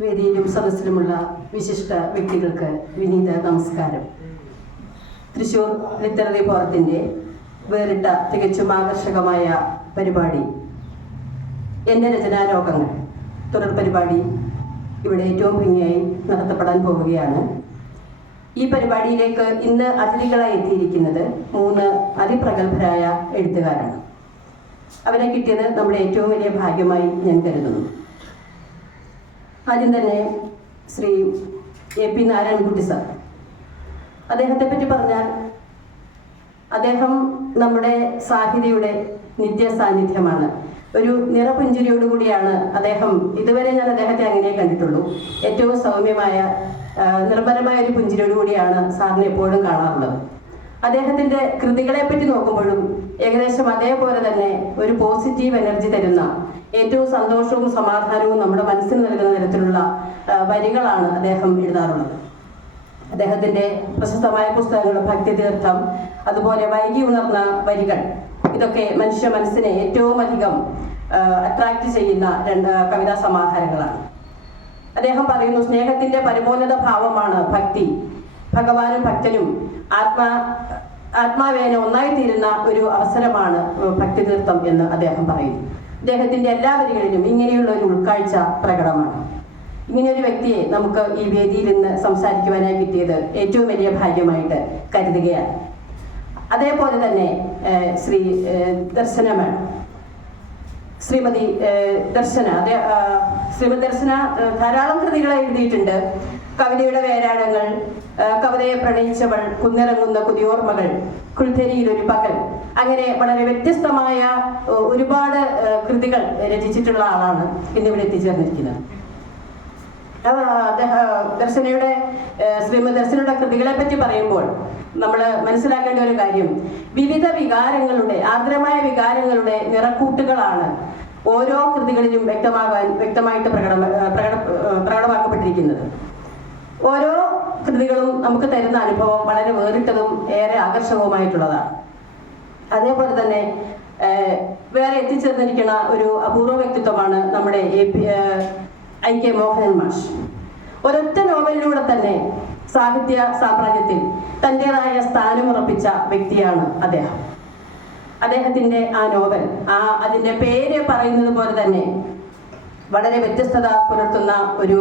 വേദിയിലും സദസ്സിലുമുള്ള വിശിഷ്ട വ്യക്തികൾക്ക് വിനീത നമസ്കാരം. തൃശൂർ ലിറ്റററി ഫോറത്തിന്റെ വേറിട്ട തികച്ചും ആകർഷകമായ പരിപാടി എന്റെ രചനാരോഗങ്ങൾ തുടർ പരിപാടി ഇവിടെ ഏറ്റവും ഭംഗിയായി നടത്തപ്പെടാൻ പോവുകയാണ്. ഈ പരിപാടിയിലേക്ക് ഇന്ന് അതിഥികളായി എത്തിയിരിക്കുന്നത് മൂന്ന് അതിപ്രഗത്ഭരായ എഴുത്തുകാരാണ്. അവരെ കിട്ടിയത് നമ്മുടെ ഏറ്റവും വലിയ ഭാഗ്യമായി ഞാൻ കരുതുന്നു. ആദ്യം തന്നെ Shri A P Narayanankutty sir. അദ്ദേഹത്തെ പറ്റി പറഞ്ഞാൽ അദ്ദേഹം നമ്മുടെ സാഹിതിയുടെ നിത്യ സാന്നിധ്യമാണ് ഒരു നിറപുഞ്ചിരിയോടുകൂടിയാണ് അദ്ദേഹം. ഇതുവരെ ഞാൻ അദ്ദേഹത്തെ അങ്ങനെ കണ്ടിട്ടുള്ളൂ. ഏറ്റവും സൗമ്യമായ നിർഭരമായ ഒരു പുഞ്ചിരിയോടുകൂടിയാണ് സാറിനെ എപ്പോഴും കാണാറുള്ളത്. അദ്ദേഹത്തിന്റെ കൃതികളെ പറ്റി നോക്കുമ്പോഴും ഏകദേശം അതേപോലെ തന്നെ ഒരു പോസിറ്റീവ് എനർജി തരുന്ന ഏറ്റവും സന്തോഷവും സമാധാനവും നമ്മുടെ മനസ്സിന് നൽകുന്ന തരത്തിലുള്ള വരികളാണ് അദ്ദേഹം എഴുതാറുള്ളത്. അദ്ദേഹത്തിന്റെ പ്രശസ്തമായ പുസ്തകങ്ങൾ ഭക്തി തീർത്ഥം അതുപോലെ വൈകി ഉണർന്ന വരികൾ ഇതൊക്കെ മനുഷ്യ മനസ്സിനെ ഏറ്റവും അധികം അട്രാക്ട് ചെയ്യുന്ന രണ്ട് കവിതാ സമാഹാരങ്ങളാണ്. അദ്ദേഹം പറയുന്നു സ്നേഹത്തിന്റെ പരമോന്നത ഭാവമാണ് ഭക്തി. ഭഗവാനും ഭക്തനും ആത്മാ ആത്മാവേന ഒന്നായിത്തീരുന്ന ഒരു അവസരമാണ് ഭക്തി ഭക്തിതീർത്ഥം എന്ന് അദ്ദേഹം പറയുന്നു. അദ്ദേഹത്തിന്റെ എല്ലാ വരികളിലും ഇങ്ങനെയുള്ള ഒരു ഉൾക്കാഴ്ച പ്രകടമാണ്. ഇങ്ങനെ ഒരു വ്യക്തിയെ നമുക്ക് ഈ വേദിയിൽ നിന്ന് സംസാരിക്കുവാനായി കിട്ടിയത് ഏറ്റവും വലിയ ഭാഗ്യമായിട്ട് കരുതുകയാണ്. അതേപോലെ തന്നെ ശ്രീ ദർശനമാണ് ശ്രീമതി ദർശന അതേ ശ്രീമതി ദർശന ധാരാളം കൃതികൾ എഴുതിയിട്ടുണ്ട്. കവിതയുടെ വേരാഴങ്ങൾ ഏഹ്, കവിതയെ പ്രണയിച്ചവൾ കുന്നിറങ്ങുന്ന കുതിയോർമ്മകൾ കുൽധരിയിൽ ഒരു പകൽ. അങ്ങനെ വളരെ വ്യത്യസ്തമായ ഒരുപാട് കൃതികൾ രചിച്ചിട്ടുള്ള ആളാണ് ഇന്നിവിടെ എത്തിച്ചേർന്നിരിക്കുന്നത്. ദർശനയുടെ ശ്രീമതി ദർശനയുടെ കൃതികളെ പറ്റി പറയുമ്പോൾ നമ്മൾ മനസ്സിലാക്കേണ്ട ഒരു കാര്യം. വിവിധ വികാരങ്ങളുടെ ആർദ്രമായ വികാരങ്ങളുടെ നിറക്കൂട്ടുകളാണ് ഓരോ കൃതികളിലും വ്യക്തമാകാൻ വ്യക്തമായിട്ട് പ്രകട പ്രകട പ്രകടമാക്കപ്പെട്ടിരിക്കുന്നത്. ഓരോ കൃതികളും നമുക്ക് തരുന്ന അനുഭവം വളരെ വേറിട്ടതും ഏറെ ആകർഷകവുമായിട്ടുള്ളതാണ്. അതേപോലെ തന്നെ വേറെ എത്തിച്ചേർന്നിരിക്കുന്ന ഒരു അപൂർവ വ്യക്തിത്വമാണ് നമ്മുടെ ഐ കെ മോഹനൻ മാഷ്. ഒരൊറ്റ നോവലിലൂടെ തന്നെ സാഹിത്യ സാമ്രാജ്യത്തിൽ തന്റെതായ സ്ഥാനമുറപ്പിച്ച വ്യക്തിയാണ് അദ്ദേഹം. അദ്ദേഹത്തിന്റെ ആ നോവൽ ആ അതിന്റെ പേര് പറയുന്നത് പോലെ തന്നെ വളരെ വ്യത്യസ്തത പുലർത്തുന്ന ഒരു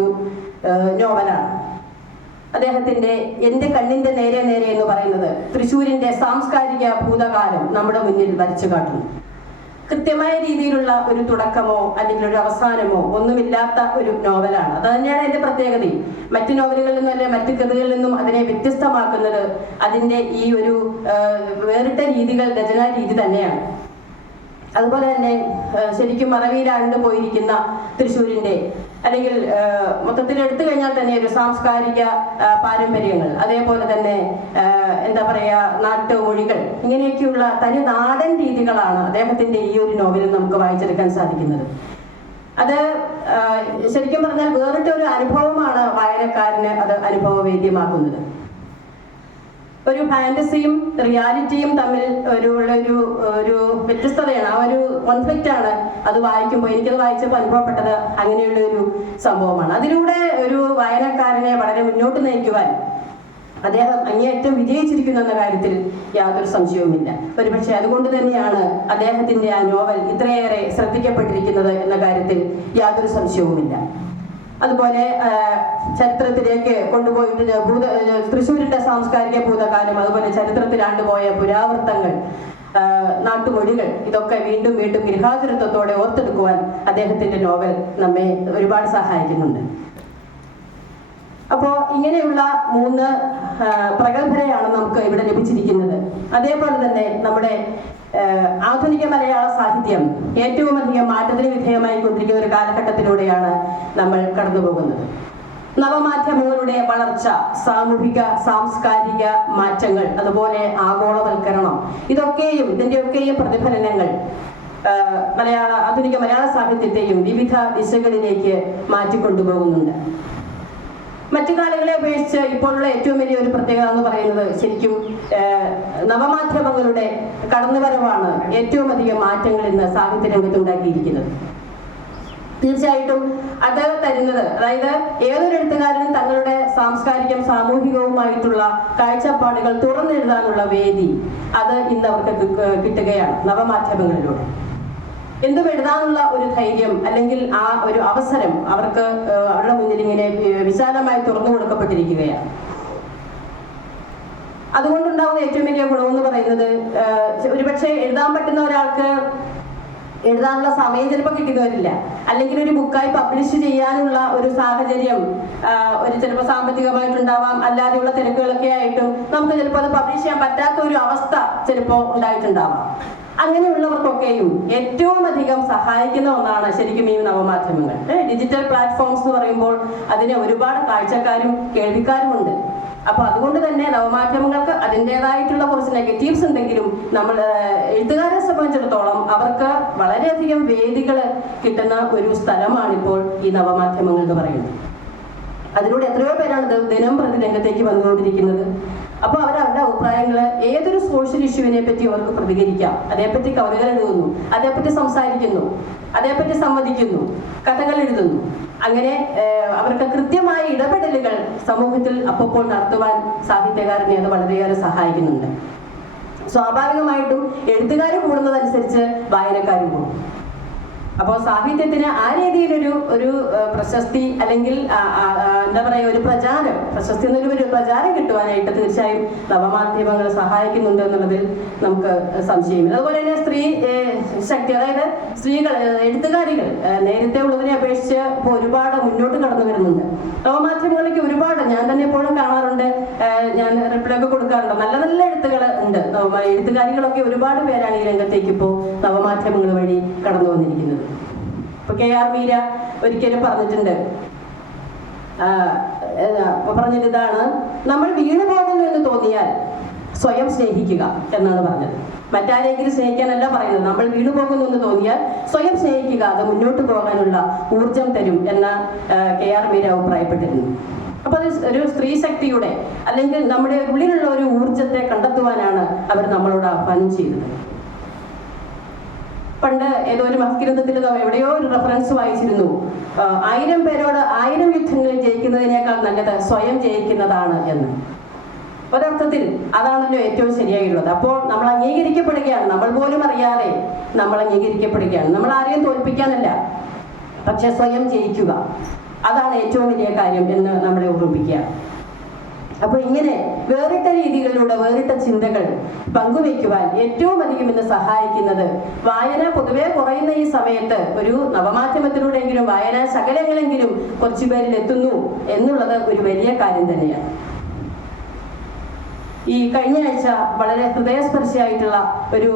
നോവലാണ്. അദ്ദേഹത്തിന്റെ എന്റെ കണ്ണിന്റെ നേരെ നേരെ എന്ന് പറയുന്നത് തൃശ്ശൂരിന്റെ സാംസ്കാരിക ഭൂതകാലം നമ്മുടെ മുന്നിൽ വരച്ചു കാട്ടുന്നു. കൃത്യമായ രീതിയിലുള്ള ഒരു തുടക്കമോ അല്ലെങ്കിൽ ഒരു അവസാനമോ ഒന്നുമില്ലാത്ത ഒരു നോവലാണ്. അത് തന്നെയാണ് അതിന്റെ പ്രത്യേകത മറ്റു നോവലുകളിൽ നിന്നും അല്ലെങ്കിൽ മറ്റു കൃതികളിൽ നിന്നും അതിനെ വ്യത്യസ്തമാക്കുന്നത് അതിന്റെ ഈ ഒരു വേറിട്ട രീതികൾ രചനാ രീതി തന്നെയാണ്. അതുപോലെ തന്നെ ശരിക്കും മറവിയിലാണ്ട് പോയിരിക്കുന്ന തൃശ്ശൂരിന്റെ അല്ലെങ്കിൽ മൊത്തത്തിൽ എടുത്തു കഴിഞ്ഞാൽ തന്നെ ഒരു സാംസ്കാരിക പാരമ്പര്യങ്ങൾ. അതേപോലെ തന്നെ എന്താ പറയാ നാട്ടുമൊഴികൾ. ഇങ്ങനെയൊക്കെയുള്ള തനി നാടൻ രീതികളാണ് അദ്ദേഹത്തിന്റെ ഈ ഒരു നോവലിൽ നമുക്ക് വായിച്ചെടുക്കാൻ സാധിക്കുന്നത്. അത് ശരിക്കും പറഞ്ഞാൽ വേറിട്ട ഒരു അനുഭവമാണ് വായനക്കാരന് അത് അനുഭവവേദ്യമാക്കുന്നത്. ഒരു ഫാന്റസിയും റിയാലിറ്റിയും തമ്മിൽ ഒരു ഒരു ഒരു വ്യത്യസ്തതയാണ്. ആ ഒരു കോൺഫ്ലിക്റ്റ് ആണ് അത് വായിക്കുമ്പോൾ എനിക്കത് വായിച്ചപ്പോൾ അനുഭവപ്പെട്ടത് അങ്ങനെയുള്ള ഒരു സംഭവമാണ്. അതിലൂടെ ഒരു വായനക്കാരനെ വളരെ മുന്നോട്ട് നയിക്കുവാൻ അദ്ദേഹം അങ്ങേയറ്റം വിജയിച്ചിരിക്കുന്നു എന്ന കാര്യത്തിൽ യാതൊരു സംശയവുമില്ല. ഒരുപക്ഷെ അതുകൊണ്ട് തന്നെയാണ് അദ്ദേഹത്തിന്റെ ആ നോവൽ ഇത്രയേറെ ശ്രദ്ധിക്കപ്പെട്ടിരിക്കുന്നത് എന്ന കാര്യത്തിൽ യാതൊരു സംശയവുമില്ല. അതുപോലെ ചരിത്രത്തിലേക്ക് കൊണ്ടുപോയിട്ട് ഭൂത തൃശ്ശൂരിന്റെ സാംസ്കാരിക ഭൂതകാലം അതുപോലെ ചരിത്രത്തിലാണ്ടുപോയ പുരാവൃത്തങ്ങൾ നാട്ടുമൊഴികൾ ഇതൊക്കെ വീണ്ടും വീണ്ടും ഗൃഹാതുരത്വത്തോടെ ഓർത്തെടുക്കുവാൻ അദ്ദേഹത്തിന്റെ നോവൽ നമ്മെ ഒരുപാട് സഹായിക്കുന്നുണ്ട്. അപ്പോ ഇങ്ങനെയുള്ള മൂന്ന് പ്രഗത്ഭരെയാണ് നമുക്ക് ഇവിടെ ലഭിച്ചിരിക്കുന്നത്. അതേപോലെ തന്നെ നമ്മുടെ ആധുനിക മലയാള സാഹിത്യം ഏറ്റവും അധികം മാറ്റത്തിന് വിധേയമായി കൊണ്ടിരിക്കുന്ന ഒരു കാലഘട്ടത്തിലൂടെയാണ് നമ്മൾ കടന്നുപോകുന്നത്. നവമാധ്യമങ്ങളുടെ വളർച്ച സാമൂഹിക സാംസ്കാരിക മാറ്റങ്ങൾ അതുപോലെ ആഗോളവൽക്കരണം ഇതൊക്കെയും ഇതിന്റെയൊക്കെയും പ്രതിഫലനങ്ങൾ മലയാള ആധുനിക മലയാള സാഹിത്യത്തെയും വിവിധ ദിശകളിലേക്ക് മാറ്റിക്കൊണ്ടുപോകുന്നുണ്ട്. മറ്റു കാലങ്ങളെ അപേക്ഷിച്ച് ഇപ്പോഴുള്ള ഏറ്റവും വലിയ ഒരു പ്രത്യേകത എന്ന് പറയുന്നത് ശരിക്കും നവമാധ്യമങ്ങളുടെ കടന്നുവരവാണ് ഏറ്റവും അധികം മാറ്റങ്ങൾ ഇന്ന് സാഹിത്യ രംഗത്ത് ഉണ്ടാക്കിയിരിക്കുന്നത്. തീർച്ചയായിട്ടും അത് തരുന്നത് അതായത് ഏതൊരു എഴുത്തുകാരനും തങ്ങളുടെ സാംസ്കാരികം സാമൂഹികവുമായിട്ടുള്ള കാഴ്ചപ്പാടുകൾ തുറന്നെഴുതാനുള്ള വേദി അത് ഇന്ന് അവർക്ക് കിട്ടുകയാണ് നവമാധ്യമങ്ങളിലൂടെ. എന്തും എഴുതാനുള്ള ഒരു ധൈര്യം അല്ലെങ്കിൽ ആ ഒരു അവസരം അവർക്ക് അവരുടെ മുന്നിൽ ഇങ്ങനെ വിശാലമായി തുറന്നു കൊടുക്കപ്പെട്ടിരിക്കുകയാണ്. അതുകൊണ്ടുണ്ടാവുന്ന ഏറ്റവും വലിയ ഗുണം എന്ന് പറയുന്നത് ഒരുപക്ഷെ എഴുതാൻ പറ്റുന്ന ഒരാൾക്ക് എഴുതാനുള്ള സമയം ചിലപ്പോൾ കിട്ടുന്നവരില്ല. വരില്ല അല്ലെങ്കിൽ ഒരു ബുക്കായി പബ്ലിഷ് ചെയ്യാനുള്ള ഒരു സാഹചര്യം ഒരു ചിലപ്പോൾ സാമ്പത്തികമായിട്ടുണ്ടാവാം അല്ലാതെയുള്ള തിരക്കുകളൊക്കെ ആയിട്ടും നമുക്ക് ചിലപ്പോൾ അത് പബ്ലിഷ് ചെയ്യാൻ പറ്റാത്ത ഒരു അവസ്ഥ ചിലപ്പോൾ ഉണ്ടായിട്ടുണ്ടാവാം. അങ്ങനെയുള്ളവർക്കൊക്കെയും ഏറ്റവും അധികം സഹായിക്കുന്ന ഒന്നാണ് ശരിക്കും ഈ നവമാധ്യമങ്ങൾ. ഡിജിറ്റൽ പ്ലാറ്റ്ഫോംസ് എന്ന് പറയുമ്പോൾ അതിന് ഒരുപാട് കാഴ്ചക്കാരും കേൾവിക്കാരും ഉണ്ട്. അപ്പൊ അതുകൊണ്ട് തന്നെ നവമാധ്യമങ്ങൾക്ക് അതിന്റെതായിട്ടുള്ള കുറച്ച് നെഗറ്റീവ്സ് ഉണ്ടെങ്കിലും നമ്മൾ എഴുത്തുകാരെ സംബന്ധിച്ചിടത്തോളം അവർക്ക് വളരെയധികം വേദികൾ കിട്ടുന്ന ഒരു സ്ഥലമാണിപ്പോൾ ഈ നവമാധ്യമങ്ങൾ എന്ന് പറയുന്നത്. അതിലൂടെ എത്രയോ പേരാണ് ദിനം പ്രതി രംഗത്തേക്ക് വന്നുകൊണ്ടിരിക്കുന്നത്. അപ്പോൾ അവർ അവരുടെ അഭിപ്രായങ്ങൾ ഏതൊരു സോഷ്യൽ ഇഷ്യൂവിനെ പറ്റി അവർക്ക് പ്രതികരിക്കാം. അതേപ്പറ്റി കവിതകൾ എഴുതുന്നു അതേപ്പറ്റി സംസാരിക്കുന്നു. അതേപ്പറ്റി സംവദിക്കുന്നു. കഥകൾ എഴുതുന്നു. അങ്ങനെ അവർക്ക് കൃത്യമായ ഇടപെടലുകൾ സമൂഹത്തിൽ അപ്പോൾ നടത്തുവാൻ സാഹിത്യകാരനെ അത് വളരെയേറെ സഹായിക്കുന്നുണ്ട്. സ്വാഭാവികമായിട്ടും എഴുത്തുകാർ കൂടുന്നതനുസരിച്ച് അപ്പോൾ സാഹിത്യത്തിന് ആ രീതിയിലൊരു ഒരു ഒരു പ്രശസ്തി അല്ലെങ്കിൽ എന്താ പറയുക ഒരു പ്രചാരം പ്രശസ്തി എന്നൊരു ഒരു പ്രചാരം കിട്ടുവാനായിട്ട് തീർച്ചയായും നവമാധ്യമങ്ങൾ സഹായിക്കുന്നുണ്ട് എന്നുള്ളതിൽ നമുക്ക് സംശയമില്ല. അതുപോലെ തന്നെ സ്ത്രീ ശക്തി അതായത് സ്ത്രീകൾ എഴുത്തുകാരികൾ നേരത്തെ ഉള്ളതിനെ അപേക്ഷിച്ച് ഇപ്പോൾ ഒരുപാട് മുന്നോട്ട് കടന്നു വരുന്നുണ്ട്. നവമാധ്യമങ്ങളിലേക്ക് ഒരുപാട് ഞാൻ തന്നെ എപ്പോഴും കാണാറുണ്ട് ഞാൻ റിപ്ലൈ ഒക്കെ കൊടുക്കാറുണ്ട്. നല്ല നല്ല എഴുത്തുകൾ ഉണ്ട്. എഴുത്തുകാരികളൊക്കെ ഒരുപാട് പേരാണ് ഈ രംഗത്തേക്ക് ഇപ്പോൾ നവമാധ്യമങ്ങൾ വഴി കടന്നു വന്നിരിക്കുന്നത്. ഇപ്പൊ കെ ആർ മീര ഒരിക്കലും പറഞ്ഞിട്ടുണ്ട്. പറഞ്ഞത് ഇതാണ്. നമ്മൾ വീണു പോകുന്നു എന്ന് തോന്നിയാൽ സ്വയം സ്നേഹിക്കുക എന്നാണ് പറഞ്ഞത്. മറ്റാരെങ്കിലും സ്നേഹിക്കാനല്ല പറയുന്നത്. നമ്മൾ വീണു പോകുന്നു എന്ന് തോന്നിയാൽ സ്വയം സ്നേഹിക്കുക അത് മുന്നോട്ട് പോകാനുള്ള ഊർജം തരും എന്ന കെ ആർ മീര അഭിപ്രായപ്പെട്ടിരുന്നു. അപ്പൊ ഒരു സ്ത്രീ ശക്തിയുടെ അല്ലെങ്കിൽ നമ്മുടെ ഉള്ളിലുള്ള ഒരു ഊർജത്തെ കണ്ടെത്തുവാനാണ് അവർ നമ്മളോട് ആഹ്വാനം ചെയ്തത്. പണ്ട് ഏതോ ഒരു മസ്കിരന്തത്തിൽ എവിടെയോ ഒരു റെഫറൻസ് വായിച്ചിരുന്നു. ആയിരം പേരോട് ആയിരം യുദ്ധങ്ങളിൽ ജയിക്കുന്നതിനേക്കാൾ നല്ലത് സ്വയം ജയിക്കുന്നതാണ് എന്ന്. ഒരർത്ഥത്തിൽ അതാണല്ലോ ഏറ്റവും ശരിയായിട്ടുള്ളത്. അപ്പോൾ നമ്മൾ അംഗീകരിക്കപ്പെടുകയാണ്. നമ്മൾ പോലും അറിയാതെ നമ്മൾ അംഗീകരിക്കപ്പെടുകയാണ്. നമ്മൾ ആരെയും തോൽപ്പിക്കാനല്ല. പക്ഷെ സ്വയം ജയിക്കുക. അതാണ് ഏറ്റവും വലിയ കാര്യം എന്ന് നമ്മളെ ഓർമ്മിപ്പിക്കുക അപ്പൊ ഇങ്ങനെ വേറിട്ട രീതികളിലൂടെ വേറിട്ട ചിന്തകൾ പങ്കുവെക്കുവാൻ ഏറ്റവും അധികം ഇന്ന് സഹായിക്കുന്നത് വായന പൊതുവെ കുറയുന്ന ഈ സമയത്ത് ഒരു നവമാധ്യമത്തിലൂടെയെങ്കിലും വായന ശകലങ്ങളെങ്കിലും കുറച്ചു പേരിൽ എത്തുന്നു എന്നുള്ളത് ഒരു വലിയ കാര്യം തന്നെയാണ്. ഈ കഴിഞ്ഞ ആഴ്ച വളരെ ഹൃദയസ്പർശിയായിട്ടുള്ള ഒരു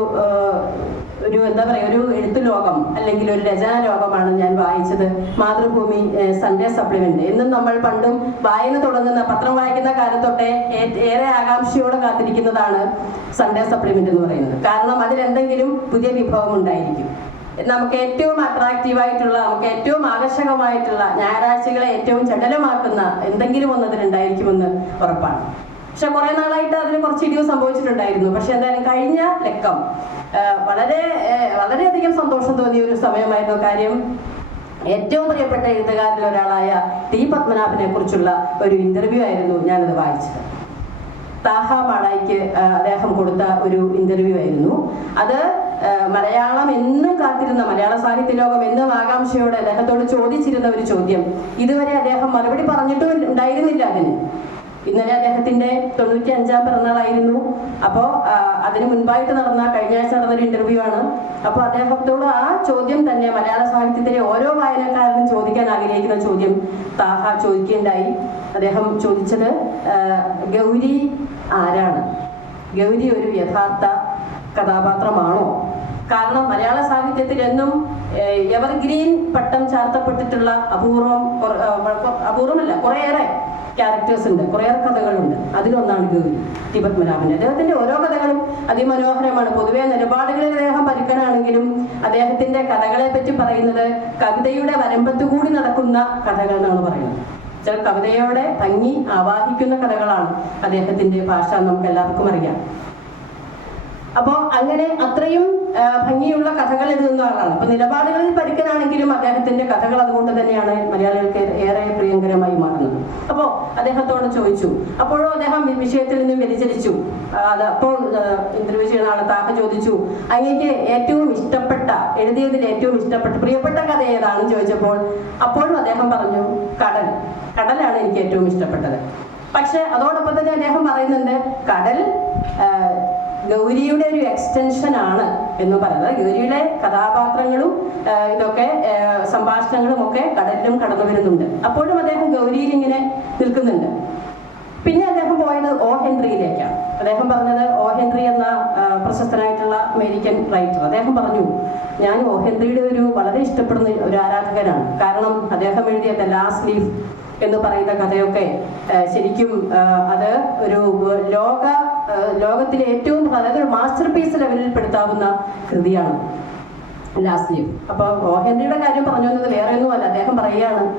ഒരു എന്താ പറയുക ഒരു എഴുത്തു ലോകം അല്ലെങ്കിൽ ഒരു രചനാ ലോകമാണ് ഞാൻ വായിച്ചത്. മാതൃഭൂമി സൺഡേ സപ്ലിമെന്റ് എന്നും നമ്മൾ പണ്ടും വായന തുടങ്ങുന്ന പത്രം വായിക്കുന്ന കാലത്തൊട്ടെ ഏറെ ആകാംക്ഷയോടെ കാത്തിരിക്കുന്നതാണ് സൺഡേ സപ്ലിമെന്റ് എന്ന് പറയുന്നത്. കാരണം അതിലെന്തെങ്കിലും പുതിയ വിഭവം ഉണ്ടായിരിക്കും. നമുക്ക് ഏറ്റവും അട്രാക്റ്റീവ് ആയിട്ടുള്ള നമുക്ക് ഏറ്റവും ആകർഷകമായിട്ടുള്ള ഞായറാഴ്ചകളെ ഏറ്റവും ചടലമാക്കുന്ന എന്തെങ്കിലും ഒന്നതിലുണ്ടായിരിക്കുമെന്ന് ഉറപ്പാണ്. പക്ഷെ കുറെ നാളായിട്ട് അതിന് കുറച്ച് ഇടിവ് സംഭവിച്ചിട്ടുണ്ടായിരുന്നു. പക്ഷെ എന്തായാലും കഴിഞ്ഞ ലക്കം വളരെ വളരെയധികം സന്തോഷം തോന്നിയ ഒരു സമയമായിരുന്നു കാര്യം. ഏറ്റവും പ്രിയപ്പെട്ട എഴുത്തുകാരിൽ ഒരാളായ ടി പത്മനാഭനെ കുറിച്ചുള്ള ഒരു ഇന്റർവ്യൂ ആയിരുന്നു ഞാനത് വായിച്ചത്. താഹ മാളായിക്ക് അദ്ദേഹം കൊടുത്ത ഒരു ഇന്റർവ്യൂ ആയിരുന്നു. അത് മലയാളം എന്നും കാത്തിരുന്ന മലയാള സാഹിത്യ ലോകം എന്നും ആകാംക്ഷയോടെ അദ്ദേഹത്തോട് ചോദിച്ചിരുന്ന ഒരു ചോദ്യം. ഇതുവരെ അദ്ദേഹം മറുപടി പറഞ്ഞിട്ടും ഉണ്ടായിരുന്നില്ല അതിന്. ഇന്നലെ അദ്ദേഹത്തിന്റെ തൊണ്ണൂറ്റി അഞ്ചാം പിറന്നാളായിരുന്നു അപ്പോൾ അതിന് മുൻപായിട്ട് നടന്ന കഴിഞ്ഞ ആഴ്ച നടന്നൊരു ഇന്റർവ്യൂ ആണ്. അപ്പോൾ അദ്ദേഹത്തോട് ആ ചോദ്യം തന്നെ മലയാള സാഹിത്യത്തിലെ ഓരോ വായനക്കാരനും ചോദിക്കാൻ ആഗ്രഹിക്കുന്ന ചോദ്യം താഹ ചോദിക്കുകയുണ്ടായി. അദ്ദേഹം ചോദിച്ചത് ഗൗരി ആരാണ്? ഗൗരി ഒരു യഥാർത്ഥ കഥാപാത്രമാണോ? കാരണം മലയാള സാഹിത്യത്തിൽ എന്നും എവർഗ്രീൻ പട്ടം ചാർത്തപ്പെട്ടിട്ടുള്ള അപൂർവം കുറ- അപൂർവമല്ല കുറേയേറെ ക്യാരക്ടേഴ്സ് ഉണ്ട് കുറേയേറെ കഥകളുണ്ട്. അതിലൊന്നാണ് ഗൗരി ടി പത്മനാഭന്റെ അദ്ദേഹത്തിന്റെ ഓരോ കഥകളും അതിമനോഹരമാണ്. പൊതുവേ നിലപാടുകളിൽ അദ്ദേഹം പരുക്കനാണെങ്കിലും അദ്ദേഹത്തിന്റെ കഥകളെ പറ്റി പറയുന്നത് കവിതയുടെ വരമ്പത്ത് കൂടി നടക്കുന്ന കഥകൾ എന്നാണ് പറയുന്നത്. ചില കവിതയോടെ ഭംഗി ആവാഹിക്കുന്ന കഥകളാണ് അദ്ദേഹത്തിന്റെ ഭാഷ നമുക്ക് എല്ലാവർക്കും അറിയാം. അപ്പോൾ അങ്ങനെ അത്രയും ഭംഗിയുള്ള കഥകൾ എഴുതുന്ന ആളാണ്. അപ്പൊ നിലപാടുകളിൽ പരുക്കനാണെങ്കിലും അദ്ദേഹത്തിന്റെ കഥകൾ അതുകൊണ്ട് തന്നെയാണ് മലയാളികൾക്ക് ഏറെ പ്രിയങ്കരമായി മാറുന്നത്. അപ്പോൾ അദ്ദേഹത്തോട് ചോദിച്ചു. അപ്പോഴും അദ്ദേഹം വിഷയത്തിൽ നിന്നും വ്യതിചലിച്ചു. അത് അപ്പോൾ ഇന്റർവ്യൂ ചെയ്യുന്ന ആളെ താഹ ചോദിച്ചു അങ്ങേക്ക് ഏറ്റവും ഇഷ്ടപ്പെട്ട എഴുതിയതിൽ ഏറ്റവും ഇഷ്ടപ്പെട്ട പ്രിയപ്പെട്ട കഥ ഏതാണെന്ന് ചോദിച്ചപ്പോൾ അപ്പോഴും അദ്ദേഹം പറഞ്ഞു കടൽ. കടലാണ് എനിക്ക് ഏറ്റവും ഇഷ്ടപ്പെട്ടത്. പക്ഷെ അതോടൊപ്പം തന്നെ അദ്ദേഹം പറയുന്നുണ്ട് കടൽ ഗൗരിയുടെ ഒരു എക്സ്റ്റൻഷൻ ആണ് എന്ന് പറയുന്നത്. ഗൗരിയുടെ കഥാപാത്രങ്ങളും ഇതൊക്കെ സംഭാഷണങ്ങളും ഒക്കെ കടലിലും കടന്നു വരുന്നുണ്ട്. അപ്പോഴും അദ്ദേഹം ഗൗരിയിൽ ഇങ്ങനെ നിൽക്കുന്നുണ്ട്. പിന്നെ അദ്ദേഹം പോയത് ഓ ഹെൻറിയിലേക്കാണ്. അദ്ദേഹം പറഞ്ഞത് ഓ ഹെൻറി എന്ന പ്രശസ്തനായിട്ടുള്ള അമേരിക്കൻ റൈറ്റർ അദ്ദേഹം പറഞ്ഞു ഞാൻ ഓ ഹെൻറിയുടെ ഒരു വളരെ ഇഷ്ടപ്പെടുന്ന ഒരു ആരാധകനാണ്. കാരണം അദ്ദേഹം എഴുതിയ ദ ലാസ്റ്റ് ലീഫ് എന്ന് പറയുന്ന കഥയൊക്കെ ശരിക്കും അത് ഒരു ലോക ലോകത്തിലെ ഏറ്റവും അതായത് ഒരു മാസ്റ്റർ പീസ് ലെവലിൽ പെടുത്താവുന്ന കൃതിയാണ് ലാസ്റ്റ് അപ്പോൾ അപ്പൊ ഓ ഹെൻറിയുടെ കാര്യം പറഞ്ഞു വന്നത് വേറെ ഒന്നുമല്ല. അദ്ദേഹം പറയുകയാണ്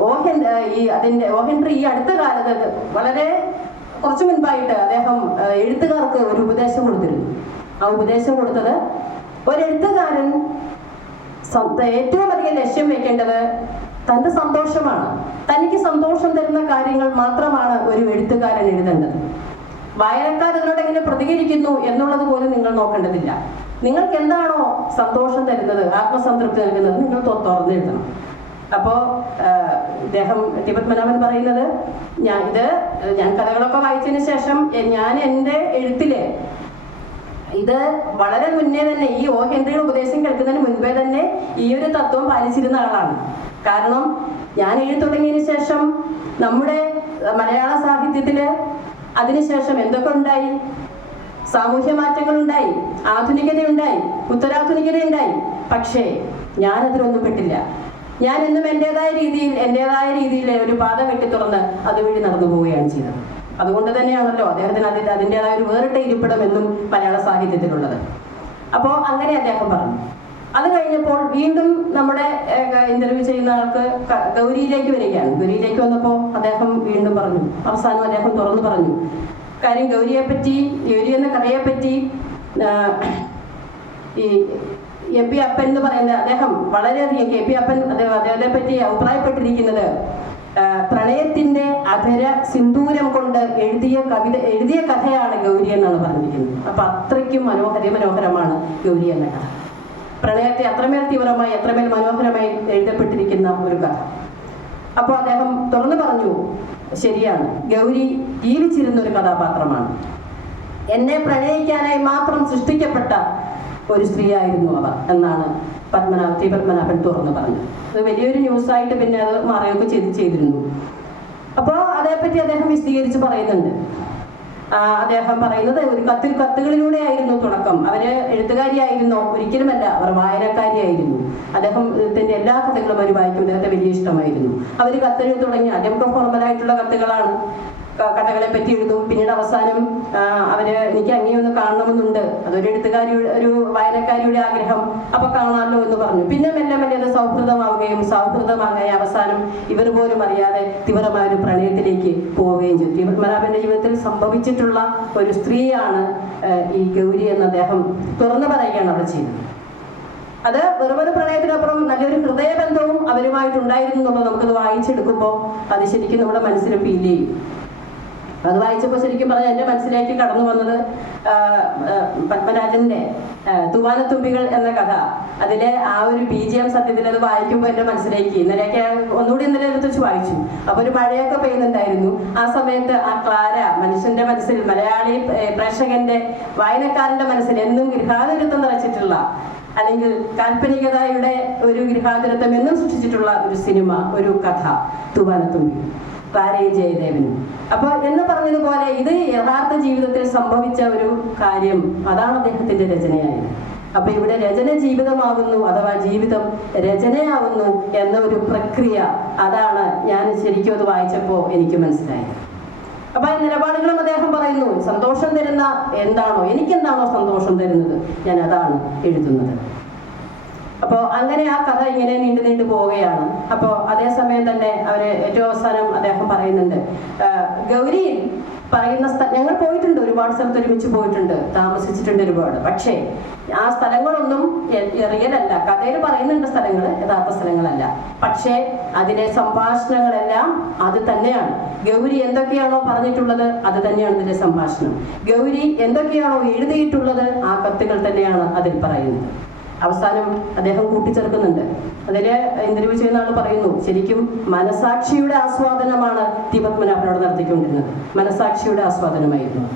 ഓഹൻ ഈ അതിന്റെ ഹെൻറി ഈ അടുത്ത കാലത്ത് വളരെ കുറച്ചു മുൻപായിട്ട് അദ്ദേഹം എഴുത്തുകാർക്ക് ഒരു ഉപദേശം കൊടുത്തിരുന്നു. ആ ഉപദേശം കൊടുത്തത് ഒരു എഴുത്തുകാരൻ സ്വ- ഏറ്റവും അധികം ലക്ഷ്യം വെക്കേണ്ടത് തന്റെ സന്തോഷമാണ്. തനിക്ക് സന്തോഷം തരുന്ന കാര്യങ്ങൾ മാത്രമാണ് ഒരു എഴുത്തുകാരൻ എഴുതേണ്ടത്. വായനക്കാർ ഇതിനോട് എങ്ങനെ പ്രതികരിക്കുന്നു എന്നുള്ളത് പോലും നിങ്ങൾ നോക്കേണ്ടതില്ല. നിങ്ങൾക്ക് എന്താണോ സന്തോഷം തരുന്നത് ആത്മസംതൃപ്തി നൽകുന്നത് നിങ്ങൾ തുറന്നെഴുതണം. അപ്പോ ഇദ്ദേഹം ടിബറ്റ് മനാമൻ പറയുന്നത് ഞാൻ ഇത് ഞാൻ കഥകളൊക്കെ വായിച്ചതിന് ശേഷം ഞാൻ എന്റെ എഴുത്തിൽ ഇത് വളരെ മുന്നേ തന്നെ ഈ ഓ ഹെൻറിയുടെ ഉപദേശം കേൾക്കുന്നതിന് മുൻപേ തന്നെ ഈ ഒരു തത്വം പാലിച്ചിരുന്ന ആളാണ്. കാരണം ഞാൻ എഴുതി തുടങ്ങിയതിന് ശേഷം നമ്മുടെ മലയാള സാഹിത്യത്തിൽ അതിനുശേഷം എന്തൊക്കെ ഉണ്ടായി? സാമൂഹ്യ മാറ്റങ്ങൾ ഉണ്ടായി ആധുനികത ഉണ്ടായി ഉത്തരാധുനികത ഉണ്ടായി പക്ഷേ ഞാൻ അതിലൊന്നും പെട്ടില്ല. ഞാൻ എന്നും എന്റെതായ രീതിയിൽ എന്റെതായ രീതിയിൽ ഒരു പാത വെട്ടി തുറന്ന് അതുവഴി നടന്നു പോവുകയാണ് ചെയ്തത്. അതുകൊണ്ട് തന്നെയാണല്ലോ അദ്ദേഹത്തിന് അതിന്റെ അതിന്റെതായ ഒരു വേറിട്ട ഇരിപ്പിടം എന്നും മലയാള സാഹിത്യത്തിലുള്ളത്. അപ്പോൾ അങ്ങനെ അദ്ദേഹം പറഞ്ഞു. അത് കഴിഞ്ഞപ്പോൾ വീണ്ടും നമ്മുടെ ഇന്റർവ്യൂ ചെയ്യുന്ന ആൾക്ക് ഗൗരിയിലേക്ക് വരികയാണ്. ഗൗരിയിലേക്ക് വന്നപ്പോൾ അദ്ദേഹം വീണ്ടും പറഞ്ഞു അവസാനം അദ്ദേഹം തുറന്നു പറഞ്ഞു കാര്യം ഗൗരിയെ പറ്റി ഗൗരി എന്ന കഥയെ പറ്റി ഈ എ പി അപ്പൻ എന്ന് പറയുന്ന അദ്ദേഹം വളരെയധികം കെ പി അപ്പൻ അദ്ദേഹം അദ്ദേഹത്തെ പറ്റി അഭിപ്രായപ്പെട്ടിരിക്കുന്നത് പ്രണയത്തിന്റെ അധര സിന്ദൂരം കൊണ്ട് എഴുതിയ കവിത എഴുതിയ കഥയാണ് ഗൗരി എന്നാണ് പറഞ്ഞിരിക്കുന്നത്. അപ്പൊ അത്രയ്ക്കും മനോഹര മനോഹരമാണ് ഗൗരി എന്ന കഥ. പ്രണയത്തെ അത്രമേൽ തീവ്രമായി അത്രമേൽ മനോഹരമായി എഴുതപ്പെട്ടിരിക്കുന്ന ഒരു കഥ. അപ്പോൾ അദ്ദേഹം തുറന്നു പറഞ്ഞു ശരിയാണ് ഗൗരി ജീവിച്ചിരുന്ന ഒരു കഥാപാത്രമാണ്. എന്നെ പ്രണയിക്കാനായി മാത്രം സൃഷ്ടിക്കപ്പെട്ട ഒരു സ്ത്രീയായിരുന്നു അവർ എന്നാണ് പത്മനാഭ ടി പത്മനാഭൻ തുറന്നു പറഞ്ഞത്. അത് വലിയൊരു ന്യൂസായിട്ട് പിന്നെ അത് മാറുകയൊക്കെ ചെയ്ത് ചെയ്തിരുന്നു. അപ്പോൾ അതേപ്പറ്റി അദ്ദേഹം വിശദീകരിച്ച് പറയുന്നുണ്ട്. അദ്ദേഹം പറയുന്നത് ഒരു കത്തിൽ കത്തുകളിലൂടെ ആയിരുന്നു തുടക്കം. അവർ എഴുത്തുകാരിയായിരുന്നു. ഒരിക്കലുമല്ല അവർ വായനക്കാരിയായിരുന്നു. അദ്ദേഹം ഇതിന്റെ എല്ലാ കഥകളും അവർ വായിക്കും. അദ്ദേഹത്തെ വലിയ ഇഷ്ടമായിരുന്നു. അവർ കത്തെഴുതി തുടങ്ങി. അദ്ദേഹം ഫോർമലായിട്ടുള്ള കത്തുകളാണ്. കഥകളെ പറ്റി എഴുതും. പിന്നീട് അവസാനം അവർ എനിക്ക് അങ്ങനെയൊന്ന് കാണണമെന്നുണ്ട്. അതൊരു എഴുത്തുകാരിയുടെ ഒരു വായനക്കാരിയുടെ ആഗ്രഹം. അപ്പൊ കാണാമല്ലോ എന്ന് പറഞ്ഞു. പിന്നെ മെല്ലെ മെല്ലെ അത് സൗഹൃദമാവുകയും സൗഹൃദമാകാൻ അവസാനം ഇവർ പോലും അറിയാതെ തീവ്രമായ ഒരു പ്രണയത്തിലേക്ക് പോവുകയും ചെയ്തു. ടി. മലാബിന്റെ ജീവിതത്തിൽ സംഭവിച്ചിട്ടുള്ള ഒരു സ്ത്രീയാണ് ഈ ഗൗരി എന്ന അദ്ദേഹം. തുറന്നു പറയുകയാണ് അവിടെ ചെയ്തത് അത് വെറുമൊരു പ്രണയത്തിനപ്പുറം നല്ലൊരു ഹൃദയബന്ധവും അവരുമായിട്ടുണ്ടായിരുന്നു എന്നുള്ളത് നമുക്കത് വായിച്ചെടുക്കുമ്പോൾ അത് ശരിക്കും നമ്മുടെ മനസ്സിൽ ഫീൽ ചെയ്യും. അത് വായിച്ചപ്പോൾ ശരിക്കും പറഞ്ഞാൽ എന്റെ മനസ്സിലേക്ക് കടന്നു വന്നത് പത്മരാജന്റെ തുവാനത്തുമ്പികൾ എന്ന കഥ. അതിലെ ആ ഒരു ബി ജി എം സത്യത്തിൽ അത് വായിക്കുമ്പോൾ എന്റെ മനസ്സിലേക്ക് ഇന്നലെയൊക്കെ ഒന്നുകൂടി ഇന്നലെ എടുത്ത് വെച്ച് വായിച്ചു. അപ്പൊ ഒരു മഴയൊക്കെ പെയ്യുന്നുണ്ടായിരുന്നു. ആ സമയത്ത് ആ ക്ലാര മനുഷ്യന്റെ മനസ്സിൽ മലയാളി പ്രേക്ഷകന്റെ വായനക്കാരന്റെ മനസ്സിൽ എന്നും ഗൃഹാതിരുത്തം നിറച്ചിട്ടുള്ള അല്ലെങ്കിൽ കാൽപ്പനികതയുടെ ഒരു ഗൃഹാതിരത്വം എന്നും സൃഷ്ടിച്ചിട്ടുള്ള ഒരു സിനിമ ഒരു കഥ തൂവാനത്തുമ്പി ക്ലാരയും ജയദേവനും. അപ്പൊ എന്ന് പറഞ്ഞതുപോലെ ഇത് യഥാർത്ഥ ജീവിതത്തിൽ സംഭവിച്ച ഒരു കാര്യം അതാണ് അദ്ദേഹത്തിന്റെ രചനയായത് അപ്പൊ ഇവിടെ രചന ജീവിതമാകുന്നു അഥവാ ജീവിതം രചനയാവുന്നു എന്ന ഒരു പ്രക്രിയ അതാണ് ഞാൻ ശരിക്കും അത് വായിച്ചപ്പോൾ എനിക്ക് മനസ്സിലായത്. അപ്പൊ ആ നിലപാടുകളും അദ്ദേഹം പറയുന്നു സന്തോഷം തരുന്ന എന്താണോ എനിക്കെന്താണോ സന്തോഷം തരുന്നത്? ഞാൻ അതാണ് എഴുതുന്നത്. അപ്പോൾ അങ്ങനെ ആ കഥ ഇങ്ങനെ നീണ്ടു നീണ്ടു പോവുകയാണ്. അപ്പോൾ അതേസമയം തന്നെ അവർ ഏറ്റവും അവസാനം അദ്ദേഹം പറയുന്നുണ്ട് ഗൗരിയിൽ പറയുന്ന ഞങ്ങൾ പോയിട്ടുണ്ട് ഒരുപാട് സ്ഥലത്ത് ഒരുമിച്ച് പോയിട്ടുണ്ട് താമസിച്ചിട്ടുണ്ട് ഒരുപാട്. പക്ഷേ ആ സ്ഥലങ്ങളൊന്നും റിയൽ അല്ല. കഥയിൽ പറയുന്നുണ്ട് സ്ഥലങ്ങൾ യഥാർത്ഥ സ്ഥലങ്ങളല്ല. പക്ഷേ അതിലെ സംഭാഷണങ്ങളെല്ലാം അത് തന്നെയാണ്. ഗൗരി എന്തൊക്കെയാണോ പറഞ്ഞിട്ടുള്ളത് അത് തന്നെയാണ് ഇതിലെ സംഭാഷണം. ഗൗരി എന്തൊക്കെയാണോ എഴുതിയിട്ടുള്ളത് ആ കത്തുകൾ തന്നെയാണ് അതിൽ പറയുന്നത്. അവസാനം അദ്ദേഹം കൂട്ടിച്ചേർക്കുന്നുണ്ട്. അതിൽ ഇന്റർവ്യൂ ചെയ്യുന്ന ആൾ പറയുന്നു ശരിക്കും മനസാക്ഷിയുടെ ആസ്വാദനമാണ് ടി പത്മനാഭനോട് നടത്തിക്കൊണ്ടിരുന്നത്. മനസാക്ഷിയുടെ ആസ്വാദനമായിരുന്നു.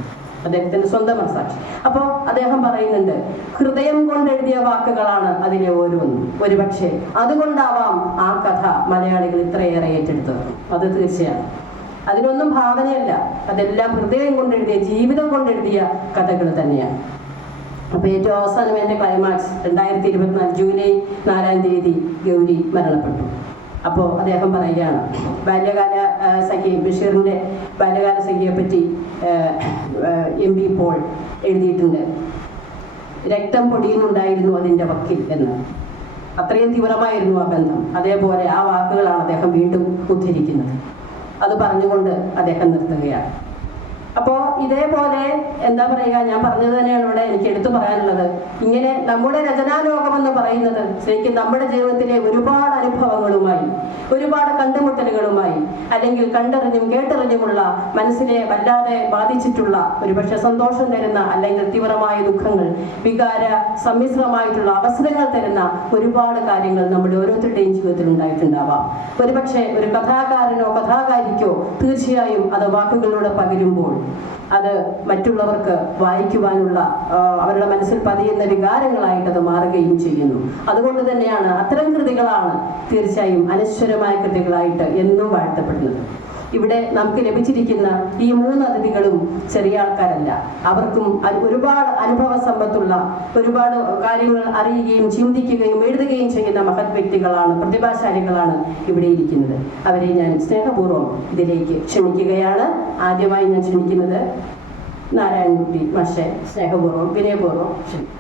അദ്ദേഹത്തിന്റെ സ്വന്തം മനസാക്ഷി. അപ്പോൾ അദ്ദേഹം പറയുന്നുണ്ട് ഹൃദയം കൊണ്ട് എഴുതിയ വാക്കുകളാണ് അതിലെ ഓരോന്നും. ഒരുപക്ഷെ അതുകൊണ്ടാവാം ആ കഥ മലയാളികൾ ഇത്രയേറെ ഏറ്റെടുത്തത്. അത് തീർച്ചയാണ്. അതിനൊന്നും ഭാവനയല്ല. അതെല്ലാം ഹൃദയം കൊണ്ടെഴുതിയ ജീവിതം കൊണ്ടെഴുതിയ കഥകൾ തന്നെയാണ്. അപ്പൊ ഏറ്റവും അവസാനം എന്റെ ക്ലൈമാക്സ് രണ്ടായിരത്തി ഇരുപത്തിനാല് ജൂലൈ നാലാം തീയതി ഗൗരി മരണപ്പെട്ടു. അപ്പോൾ അദ്ദേഹം പറയുകയാണ് ബാല്യകാല സഖ്യ സഖി ബഷീറിന്റെ ബാല്യകാല സഖിയെ പറ്റി എം പി പോൾ എഴുതിയിട്ടുണ്ട്. രക്തം പൊടിയുന്നുണ്ടായിരുന്നു അതിന്റെ വക്കിൽ എന്ന്. അത്രയും തീവ്രമായിരുന്നു ആ ബന്ധം. അതേപോലെ ആ വാക്കുകളാണ് അദ്ദേഹം വീണ്ടും ഉദ്ധരിക്കുന്നത്. അത് പറഞ്ഞുകൊണ്ട് അദ്ദേഹം നിർത്തുകയാണ്. അപ്പോൾ ഇതേപോലെ എന്താ പറയുക ഞാൻ പറഞ്ഞത് തന്നെയാണ് ഇവിടെ എനിക്ക് എടുത്തു പറയാനുള്ളത്. ഇങ്ങനെ നമ്മുടെ രചനാലോകം എന്ന് പറയുന്നത് ശരിക്കും നമ്മുടെ ജീവിതത്തിലെ ഒരുപാട് അനുഭവങ്ങളുമായി ഒരുപാട് കണ്ടുമുട്ടലുകളുമായി അല്ലെങ്കിൽ കണ്ടറിഞ്ഞും കേട്ടറിഞ്ഞുമുള്ള മനസ്സിനെ വല്ലാതെ ബാധിച്ചിട്ടുള്ള ഒരുപക്ഷെ സന്തോഷം തരുന്ന അല്ലെങ്കിൽ തീവ്രമായ ദുഃഖങ്ങൾ വികാര സമ്മിശ്രമായിട്ടുള്ള അവസരങ്ങൾ തരുന്ന ഒരുപാട് കാര്യങ്ങൾ നമ്മുടെ ഓരോരുത്തരുടെയും ജീവിതത്തിൽ ഉണ്ടായിട്ടുണ്ടാവാം. ഒരുപക്ഷെ ഒരു കഥാകാരനോ കഥാകാരിക്കോ തീർച്ചയായും അത് വാക്കുകളിലൂടെ പകരുമ്പോൾ അത് മറ്റുള്ളവർക്ക് വായിക്കുവാനുള്ള അവരുടെ മനസ്സിൽ പതിയുന്ന വികാരങ്ങളായിട്ട് അത് മാറുകയും ചെയ്യുന്നു. അതുകൊണ്ട് തന്നെയാണ് അത്തരം കൃതികളാണ് തീർച്ചയായും അനശ്വരമായ കൃതികളായിട്ട് എന്നും വാഴ്ത്തപ്പെടുന്നത്. ഇവിടെ നമുക്ക് ലഭിച്ചിരിക്കുന്ന ഈ മൂന്ന് അതിഥികളും ചെറിയ ആൾക്കാരല്ല. അവർക്കും ഒരുപാട് അനുഭവ സമ്പത്തുള്ള ഒരുപാട് കാര്യങ്ങൾ അറിയുകയും ചിന്തിക്കുകയും എഴുതുകയും ചെയ്യുന്ന മഹത് വ്യക്തികളാണ് പ്രതിഭാശാലികളാണ് ഇവിടെ ഇരിക്കുന്നത്. അവരെ ഞാൻ സ്നേഹപൂർവം ഇതിലേക്ക് ക്ഷണിക്കുകയാണ്. ആദ്യമായി ഞാൻ ക്ഷണിക്കുന്നത് നാരായണൻകുട്ടി മാഷെ സ്നേഹപൂർവം വിനയപൂർവം ക്ഷണിക്കും